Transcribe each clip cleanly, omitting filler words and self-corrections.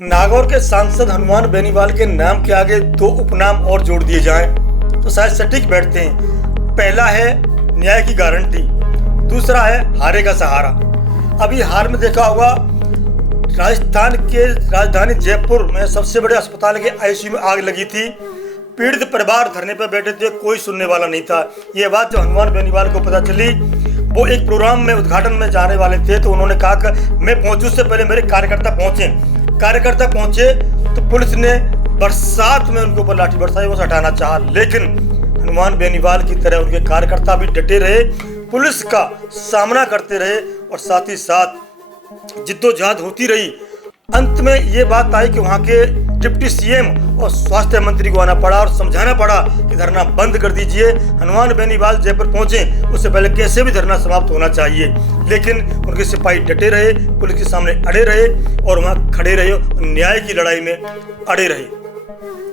नागौर के सांसद हनुमान बेनीवाल के नाम के आगे दो उपनाम और जोड़ दिए जाएं तो शायद सटीक बैठते हैं। पहला है न्याय की गारंटी, दूसरा है हारे का सहारा। अभी हाल में देखा होगा राजस्थान के राजधानी जयपुर में सबसे बड़े अस्पताल के आईसीयू में आग लगी थी। पीड़ित परिवार धरने पर बैठे थे, कोई सुनने वाला नहीं था। ये बात जब हनुमान बेनीवाल को पता चली, वो एक प्रोग्राम में उद्घाटन में जाने वाले थे, तो उन्होंने कहा कि मैं पहुंचूं से पहले मेरे कार्यकर्ता पहुंचे तो पुलिस ने बरसात में उनके ऊपर लाठी बरसाई, वो हटाना चाहा, लेकिन हनुमान बेनीवाल की तरह उनके कार्यकर्ता भी डटे रहे, पुलिस का सामना करते रहे और साथ ही साथ जिद्दोजहद होती रही। अंत में ये बात आई कि वहाँ के डिप्टी सीएम और स्वास्थ्य मंत्री को आना पड़ा और समझाना पड़ा कि धरना बंद कर दीजिए। हनुमान बेनीवाल जयपुर पहुंचे उससे पहले कैसे भी धरना समाप्त होना चाहिए, लेकिन उनके सिपाही डटे रहे, पुलिस के सामने अड़े रहे और वहाँ खड़े रहे और न्याय की लड़ाई में अड़े रहे।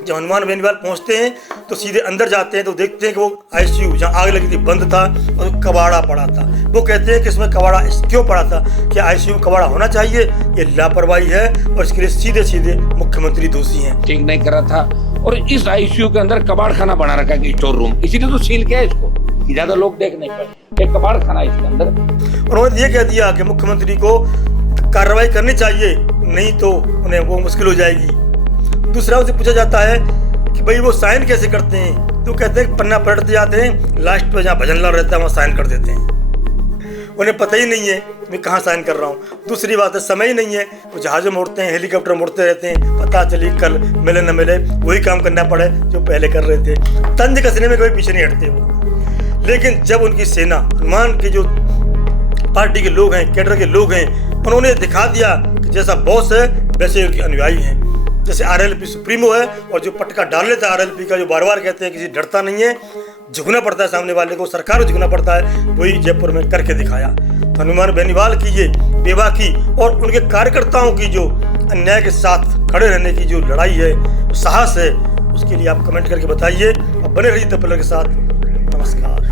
जब हनुमान बेनीवाल पहुंचते हैं तो सीधे अंदर जाते हैं तो देखते हैं कि वो आईसीयू जहाँ आग लगी थी बंद था और कबाड़ा पड़ा था। वो कहते हैं कि इसमें कबाड़ा क्यों पड़ा था, क्या आईसीयू में कबाड़ा होना चाहिए? ये लापरवाही है और इसके लिए सीधे सीधे मुख्यमंत्री दोषी हैं। ठीक नहीं कर रहा था और इस आईसीयू के अंदर कबाड़ खाना बना रखा है, स्टोर रूम, इसीलिए तो सील किया इसको कि ज्यादा लोग देख नहीं पाए। एक कबाड़ खाना इसके अंदर। उन्होंने ये कह दिया कि मुख्यमंत्री को कार्रवाई करनी चाहिए, नहीं तो उन्हें वो मुश्किल हो जाएगी। दूसरा उनसे पूछा जाता है कि भाई वो साइन कैसे करते हैं, तो कहते हैं पन्ना पलटते जाते हैं, लास्ट पे जहाँ भजन लाल रहता है वहाँ साइन कर देते हैं। उन्हें पता ही नहीं है मैं कहाँ साइन कर रहा हूँ। दूसरी बात है समय ही नहीं है, वो जहाज़ मोड़ते हैं, हेलीकॉप्टर मोड़ते रहते हैं, पता चली कल मिले न मिले वही काम करना पड़े जो पहले कर रहे थे। तंज कसने में कभी पीछे नहीं हटते वो। लेकिन जब उनकी सेना, हनुमान के जो पार्टी के लोग हैं, कैडर के लोग हैं, उन्होंने दिखा दिया कि जैसा बॉस है वैसे उनके अनुयायी हैं। जैसे आरएलपी सुप्रीमो है और जो पटका डाल लेता है आरएलपी का, जो बार बार कहते हैं किसी डरता नहीं है, झुकना पड़ता है सामने वाले को, सरकार को झुकना पड़ता है, वही जयपुर में करके दिखाया। हनुमान बेनीवाल की ये बेबाकी और उनके कार्यकर्ताओं की जो अन्याय के साथ खड़े रहने की जो लड़ाई है, साहस है, उसके लिए आप कमेंट करके बताइए और बने रहिए द पिलर के साथ।